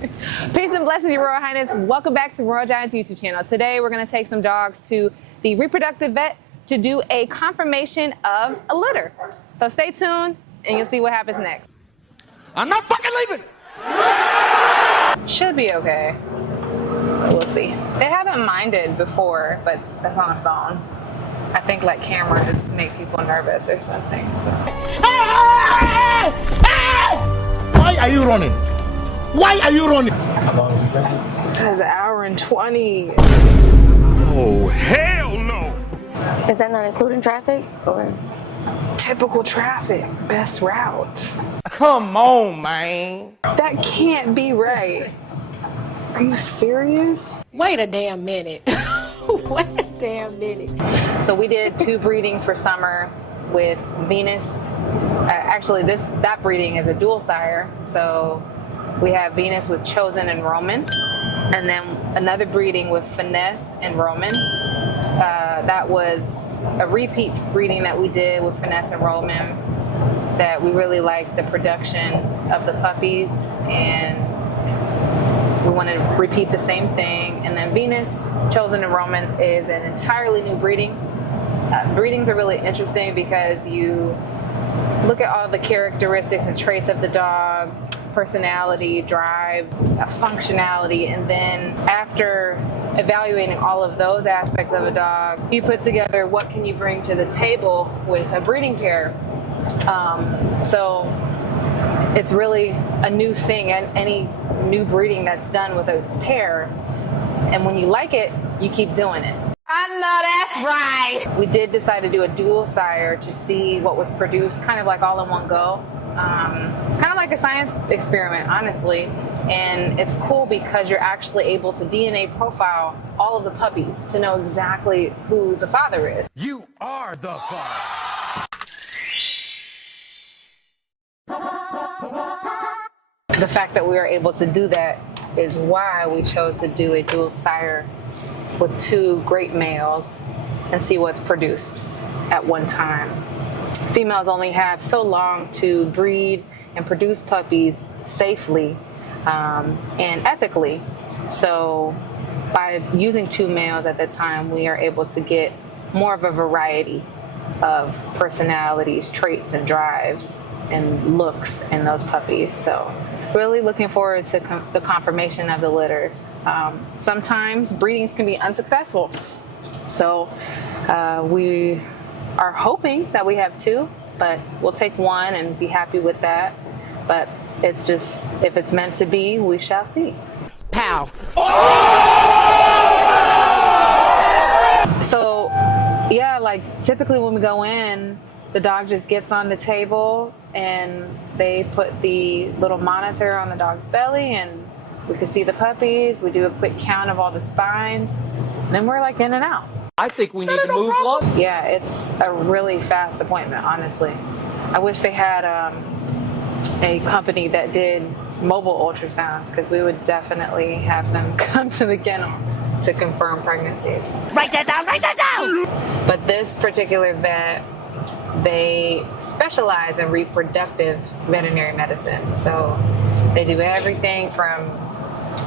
Peace and blessings, Your Royal Highness. Welcome back to Royal Giant's YouTube channel. Today we're going to take some dogs to the reproductive vet to do a confirmation of a litter. So stay tuned and you'll see what happens next. I'm not fucking leaving! Should be okay. We'll see. They haven't minded before, but that's on a phone. I think like cameras make people nervous or something. So. Why are you running? Why are you running? How long is this second? That's an hour and 20. Oh, hell no! Is that not including traffic? Or? Typical traffic, best route. Come on, man. That can't be right. Are you serious? Wait a damn minute. Wait a damn minute. So we did 2 breedings for summer with Venus. Actually, that breeding is a dual sire. So we have Venus with Chosen and Roman, and then another breeding with Finesse and Roman. That was a repeat breeding that we did with Finesse and Roman. That we really liked the production of the puppies, and we wanted to repeat the same thing. And then Venus, Chosen, and Roman is an entirely new breeding. Breedings are really interesting because you look at all the characteristics and traits of the dog, personality, drive, functionality, and then after evaluating all of those aspects of a dog, you put together what can you bring to the table with a breeding pair. So it's really a new thing, and any new breeding that's done with a pair, and when you like it, you keep doing it. I know that's right. We did decide to do a dual sire to see what was produced, kind of like all in one go. It's kind of like a science experiment, honestly, and it's cool because you're actually able to DNA profile all of the puppies to know exactly who the father is. You are the father. The fact that we are able to do that is why we chose to do a dual sire with 2 great males and see what's produced at one time. Females only have so long to breed and produce puppies safely and ethically. So by using 2 males at the time, we are able to get more of a variety of personalities, traits, and drives and looks in those puppies. So really looking forward to the confirmation of the litters. Sometimes breedings can be unsuccessful. So we are hoping that we have 2, but we'll take 1 and be happy with that. But it's just, if it's meant to be, we shall see. Pow. So yeah, like typically when we go in, the dog just gets on the table and they put the little monitor on the dog's belly and we can see the puppies. We do a quick count of all the spines. Then we're like in and out. I think we need to move along. Yeah, it's a really fast appointment, honestly. I wish they had a company that did mobile ultrasounds, because we would definitely have them come to the kennel to confirm pregnancies. Write that down, write that down! But this particular vet, they specialize in reproductive veterinary medicine. So they do everything from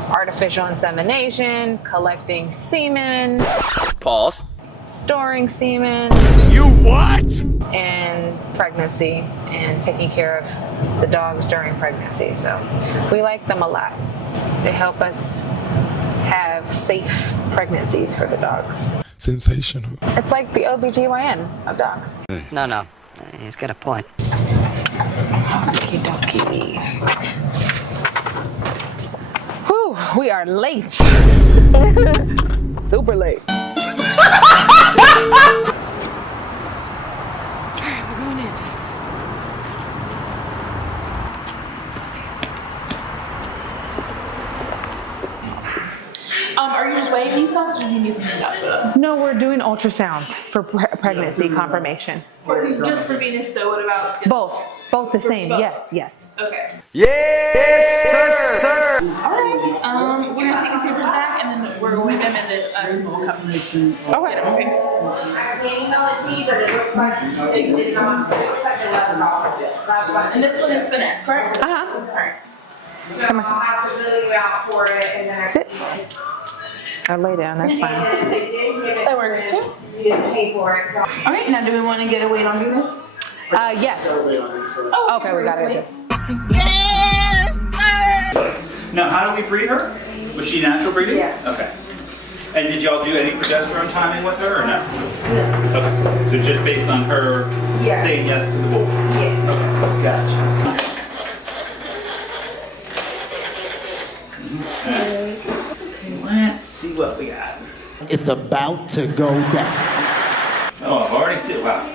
artificial insemination, collecting semen, Pause. storing semen, You what? and pregnancy, and taking care of the dogs during pregnancy. So we like them a lot. They help us have safe pregnancies for the dogs. Sensational. It's like the OBGYN of dogs. No. He's got a point. Okie dokie. Whew, we are late. Super late. We're going in. Are you just weighing these stuff, or do you need something else for them? No, we're doing ultrasounds for pregnancy confirmation. Just for Venus, though, what about? Both the same. both? Yes. Okay. Yes, sir. All right. We're gonna take these papers back, and then we're going to weigh them, and then someone will come and get them. Okay. I can't email it to you, but it looks like it looks like $11. And this one is finesse, correct? Uh-huh. All right. Come on. I'll have to bill you out for it and then Sit. I'll lay down, that's fine. they did give it. That works too. You didn't pay for it. So. All right, now do we want to get a weight on Venus? Yes. Oh, Okay, we got it. Now, how do we breed her? Was she natural breeding? Yeah. Okay. And did y'all do any progesterone timing with her or no? No. Okay. So just based on her saying yes to the bull? Yeah. Okay. Gotcha. Okay, let's see what we got. It's about to go down. Oh, I've already seen, wow.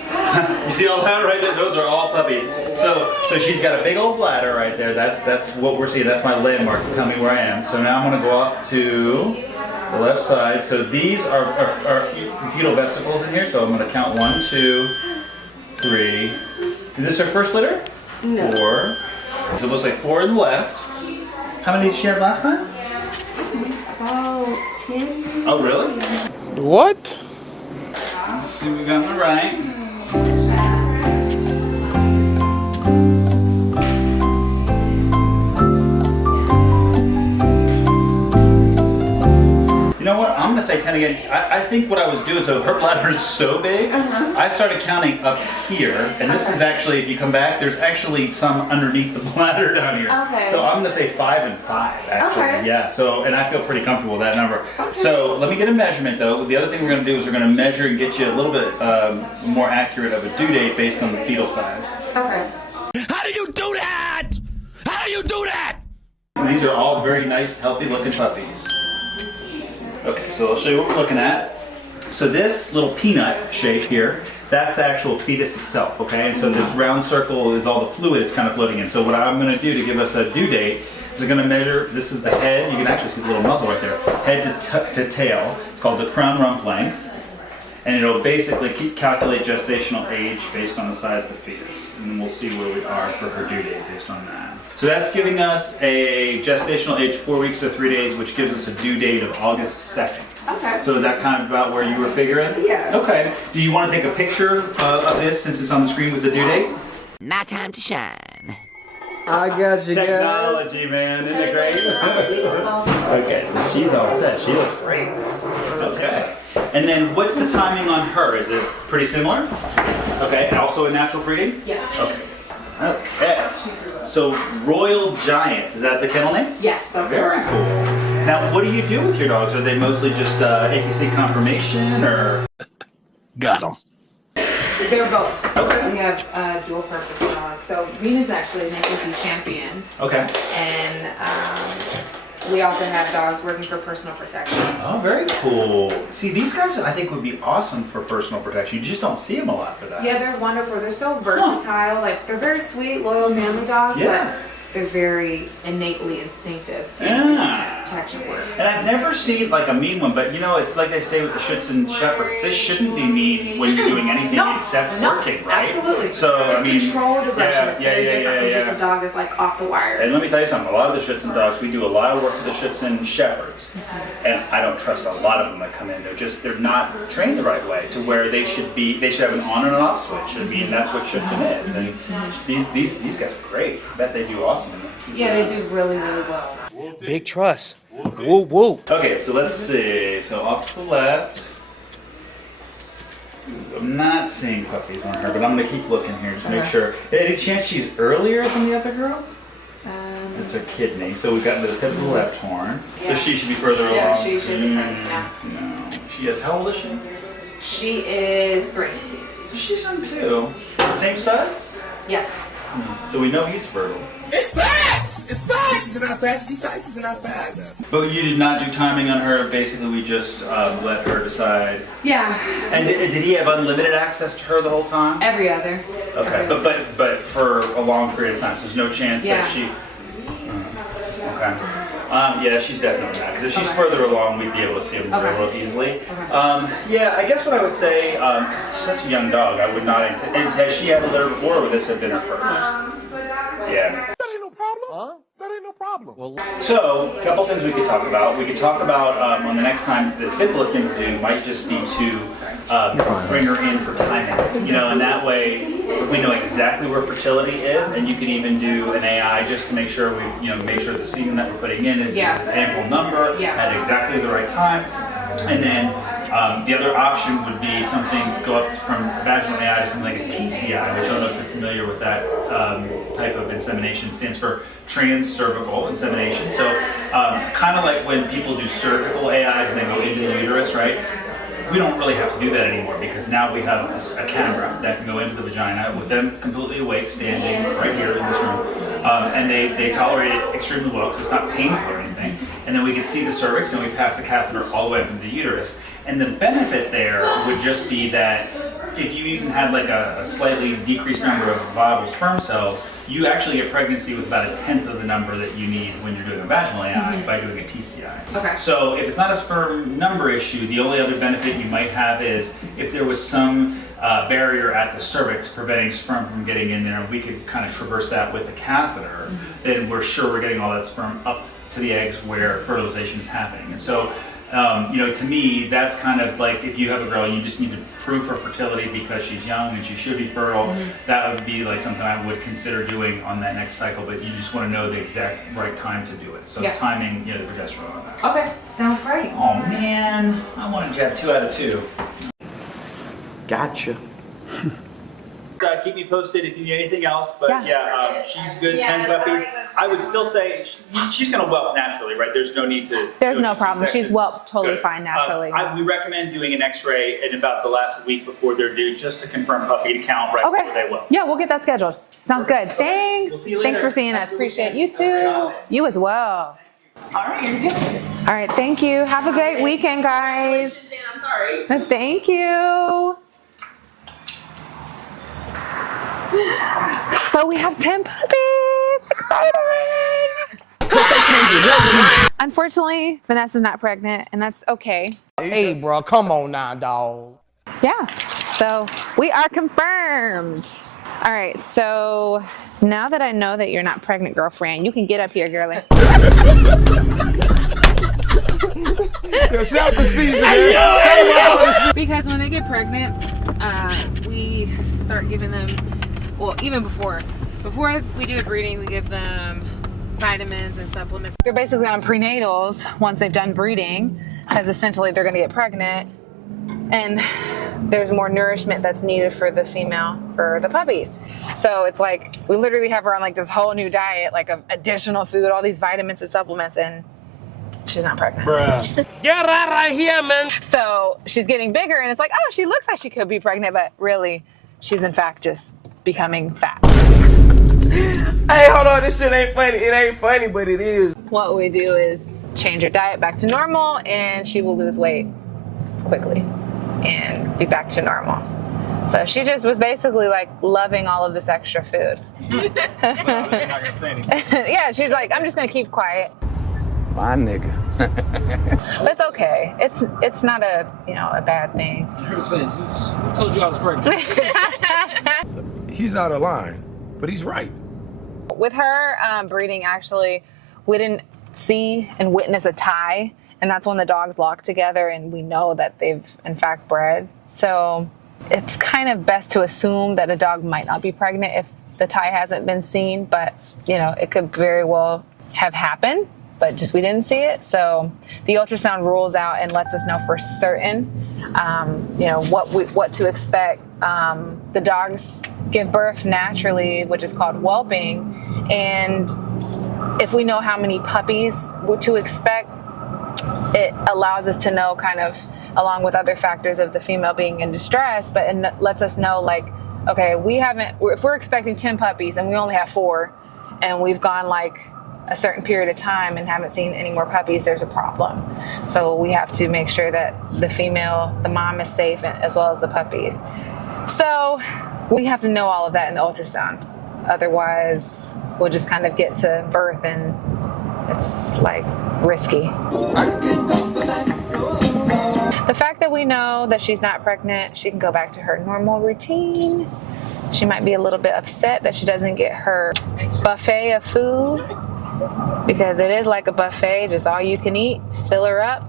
You see all that right there? Those are all puppies. So she's got a big old bladder right there. That's what we're seeing. That's my landmark to tell me where I am. So now I'm gonna go off to the left side. So these are fetal vesicles in here. So I'm gonna count 1, 2, 3. Is this her first litter? No. 4. So it looks like 4 on the left. How many did she have last time? About 10. Oh, really? What? Let's see what we got on the right. You know what? I'm gonna say 10 again. I think what I was doing, so her bladder is so big, I started counting up here, and this is actually, if you come back, there's actually some underneath the bladder down here. Okay. So I'm gonna say 5 and 5, actually. Okay. Yeah, so, and I feel pretty comfortable with that number. So let me get a measurement though. The other thing we're gonna do is we're gonna measure and get you a little bit more accurate of a due date based on the fetal size. Okay. How do you do that? How do you do that? And these are all very nice, healthy looking puppies. Okay, so I'll show you what we're looking at. So this little peanut shape here, that's the actual fetus itself, okay? And so this round circle is all the fluid it's kind of floating in. So what I'm gonna do to give us a due date is I'm gonna measure, this is the head, you can actually see the little muzzle right there, head to tail. It's called the crown rump length. And it'll basically calculate gestational age based on the size of the fetus. And then we'll see where we are for her due date based on that. So that's giving us a gestational age 4 weeks or 3 days, which gives us a due date of August 2nd. Okay. So is that kind of about where you were figuring? Yeah. Okay. Do you want to take a picture of this since it's on the screen with the due date? My time to shine. I got you, Technology, man. Isn't it great? Okay, so she's all set. She looks great. Okay. And then what's the timing on her? Is it pretty similar? Okay. Also a natural breeding? Yes. Okay. Okay. So Royal Giants, is that the kennel name? Yes, that's Very correct. cool. Now, what do you do with your dogs? Are they mostly just APC confirmation or? Got him. They're both. Okay. We have dual purpose dogs. So Venus actually an APC champion, Okay. and we also have dogs working for personal protection. Oh, very cool. See, these guys I think would be awesome for personal protection. You just don't see them a lot for that. Yeah, they're wonderful. They're so versatile. Like they're very sweet, loyal family dogs, Yeah. but they're very innately instinctive to Yeah. protection work. And I've never seen like a mean one, but you know, it's like they say with the Schutz and Shepherds, they shouldn't be mean when you're doing anything except working, right? Absolutely. So It's I mean, controlled aggression. yeah, It's very different from just a dog that's like off the wires. And let me tell you something, a lot of the Schutz and dogs, we do a lot of work with the Schutz and Shepherds. And I don't trust a lot of them that come in. They're not trained the right way to where they should have an on and an off switch. I mean, that's what Schutzen is. And these guys are great. I bet they do awesome in there. Yeah, they do really, really well. Big trust. Woo woo. Okay, so let's see. So off to the left. I'm not seeing puppies on her, but I'm gonna keep looking here just to make sure. Any chance she's earlier than the other girl? That's her kidney. So we've got the tip of the left horn. So she should be further along. Yeah, she should be further, yeah. No. She is, how old is she? She is 3. So she's young too. Same stud? Yes. So we know he's fertile. It's facts! It's facts! It's not facts. These facts is not facts. But you did not do timing on her. Basically, we just let her decide. Yeah. And did he have unlimited access to her the whole time? Every other. Okay, but for a long period of time, so there's no chance that she. Okay. Yeah, she's definitely not. Because if she's further along, we'd be able to see him real easily. Yeah, I guess what I would say, because she's such a young dog, I would not. And has she had a litter before, or would this have been her first? Yeah. That ain't no problem. That ain't no problem. So, a couple things we could talk about. We could talk about on the next time. The simplest thing to do might just be to bring her in for timing. You know, and that way we know exactly where fertility is, and you can even do an AI just to make sure make sure the semen that we're putting in is an ample number at exactly the right time, and then. The other option would be go up from vaginal AI to something like a TCI, which I don't know if you're familiar with that type of insemination. It stands for trans-cervical insemination. So kind of like when people do surgical AIs and they go into the uterus, right? We don't really have to do that anymore because now we have a camera that can go into the vagina with them completely awake, standing right here in this room. And they tolerate it extremely well because it's not painful or anything. And then we can see the cervix and we pass the catheter all the way up into the uterus. And the benefit there would just be that if you even had like a slightly decreased number of viable sperm cells, you actually get pregnancy with about 1/10 of the number that you need when you're doing a vaginal AI by doing a TCI. Okay. So if it's not a sperm number issue, the only other benefit you might have is if there was some barrier at the cervix preventing sperm from getting in there, and we could kind of traverse that with a catheter, then we're sure we're getting all that sperm up to the eggs where fertilization is happening. And so to me, that's kind of like if you have a girl and you just need to prove her fertility because she's young and she should be fertile, that would be like something I would consider doing on that next cycle, but you just want to know the exact right time to do it. So the timing, the progesterone on that. Okay, sounds great. Oh man, I wanted to have 2 out of 2. Gotcha. Keep me posted if you need anything else, but she's good. Yeah, 10 puppies. alright, I would still say she's going to whelp naturally, right? There's no need to. There's do no any problem. She's C-sections. whelped totally Good. fine naturally. We recommend doing an X-ray in about the last week before they're due, just to confirm puppy count right before they will. Yeah, we'll get that scheduled. Sounds good. Thanks. We'll see you Thanks later. for seeing us. Have a good Appreciate weekend. you too. You as well. All right, you're good. All right, thank you. Have a great weekend, guys. I'm sorry. Thank you. So we have 10 puppies. Exciting. Unfortunately, Vanessa's not pregnant, and that's okay. Hey, bro, come on now, dog. Yeah, so we are confirmed. All right, so now that I know that you're not pregnant, girlfriend, you can get up here, girlie. Shout the season. Because when they get pregnant, we start giving them, well, even before we do a breeding, we give them vitamins and supplements. They're basically on prenatals once they've done breeding, because essentially they're going to get pregnant, and there's more nourishment that's needed for the female, for the puppies. So it's like we literally have her on like this whole new diet, like of additional food, all these vitamins and supplements, and she's not pregnant. Get right here, man. So she's getting bigger, and it's like, oh, she looks like she could be pregnant, but really, she's in fact just becoming fat. Hey, hold on, this shit ain't funny. It ain't funny, but it is. What we do is change her diet back to normal, and she will lose weight quickly and be back to normal. So she just was basically like loving all of this extra food. Yeah, she's like, I'm just gonna keep quiet. My nigga. But it's okay. It's not a a bad thing. Who told you I was pregnant? He's out of line, but he's right. With her breeding, actually, we didn't see and witness a tie, and that's when the dogs lock together, and we know that they've in fact bred. So it's kind of best to assume that a dog might not be pregnant if the tie hasn't been seen, but it could very well have happened, but just we didn't see it. So the ultrasound rules out and lets us know for certain, what to expect. The dogs give birth naturally, which is called whelping, and if we know how many puppies to expect, it allows us to know kind of along with other factors of the female being in distress, but it lets us know like, okay, if we're expecting 10 puppies and we only have 4, and we've gone like a certain period of time and haven't seen any more puppies, there's a problem. So we have to make sure that the mom is safe, as well as the puppies. So we have to know all of that in the ultrasound. Otherwise, we'll just kind of get to birth and it's like risky. The fact that we know that she's not pregnant, she can go back to her normal routine. She might be a little bit upset that she doesn't get her buffet of food because it is like a buffet, just all you can eat, fill her up.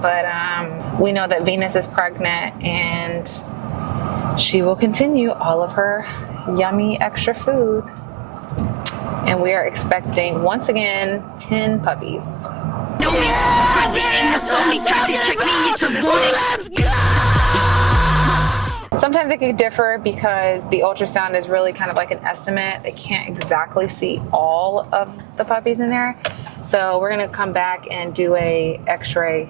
But we know that Venus is pregnant and she will continue all of her yummy extra food. And we are expecting, once again, 10 puppies. Sometimes it could differ because the ultrasound is really kind of like an estimate. They can't exactly see all of the puppies in there. So we're gonna come back and do a x-ray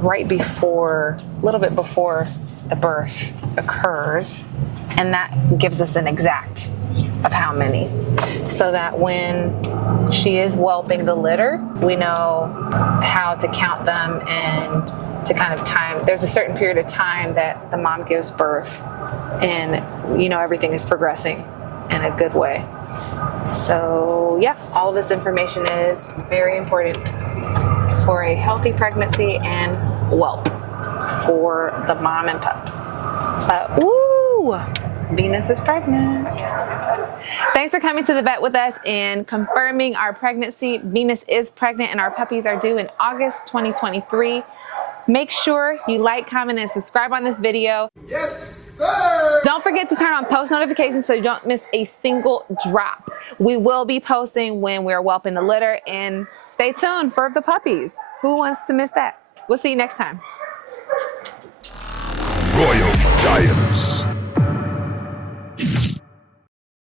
right before, a little bit before the birth occurs. And that gives us an exact of how many. So that when she is whelping the litter, we know how to count them and to kind of time. There's a certain period of time that the mom gives birth and you know everything is progressing in a good way. So yeah, all of this information is very important for a healthy pregnancy and whelp for the mom and pups. Woo! Venus is pregnant. Thanks for coming to the vet with us and confirming our pregnancy. Venus is pregnant and our puppies are due in August 2023. Make sure you like, comment, and subscribe on this video. Yes, sir. Don't forget to turn on post notifications so you don't miss a single drop. We will be posting when we're whelping the litter, and stay tuned for the puppies. Who wants to miss that? We'll see you next time. Royal Giant